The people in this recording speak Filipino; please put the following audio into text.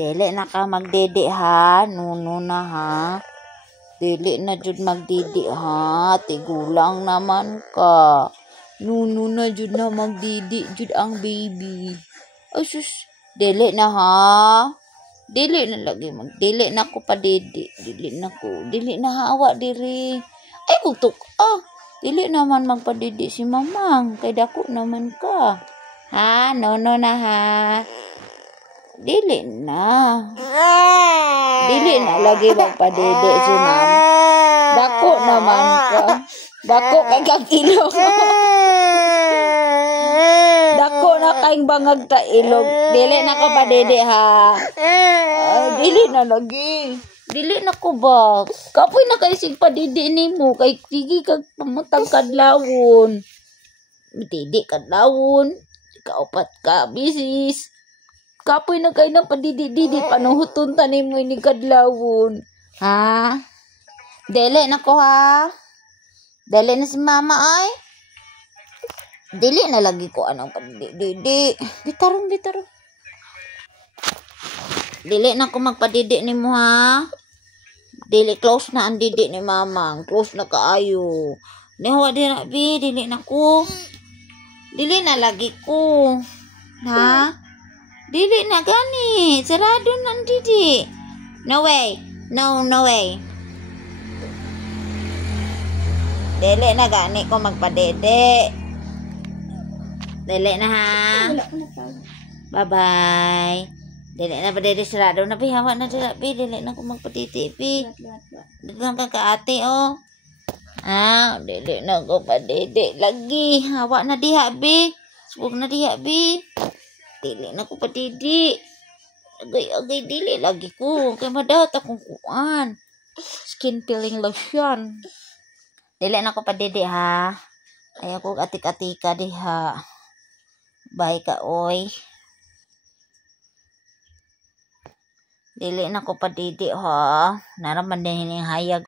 Dili na ka magdidi ha. Nuno na ha. Dili na jud magdidi ha. Tigulang naman ka. Nuno na jud na magdidi jud ang baby. Ay sus. Dili na ha. Dili na lagi magdili na ko pa didi. Dili na ko. Dili na hawa diri. Ay kutok. Dili naman magpadidi si mamang. Kay dako naman ka. Ha? Nono na ha. Dili na. Dili na lagi magpadidi si mama. Dako naman ka. Dako kay kag-ilog. Dako na kayong bangag ta ilog. Dili na ka padidi ha. Dili na lagi. Dili na ko ba? Kapoy na kay sig padidi nimo kay sige kag pamatang kadlawon. Didi kadlawon. Kaupat ka bisis. Kapoy na kay na padidi-didi panuhuton ta nimo ini kadlawon. Ha? Dili na ko ha. Dili na si mama ay. Dili na lagi ko anong padidi. Bitarong. Dili na ko magpadidi nimo ha. Dili close na ang didi ni mamang. Close na kaayo. Nihawa din na bi. Dili na ko. Dili na lagi ko. Ha? Dili na gani. Sarado na ang didi. No way. No way. Dili na gani ko magpadidi. Dili na ha. Bye-bye. Dili na pa dili sarado na bi. Hawa na dila bi. Dili na ko magpadidi bi. Dili na ka ate oh. Dili na ko padidi lagi. Hawa na diha bi. Subog na diha bi. Dili na ko padidi. Agay dili lagi ko. Kaya madawat akong kuan. Skin peeling lotion. Dili na ko padidi ha. Ayaw ko atik-atika diha. Bye ka oy. Dili na ko padidi ha. Naraman din hayag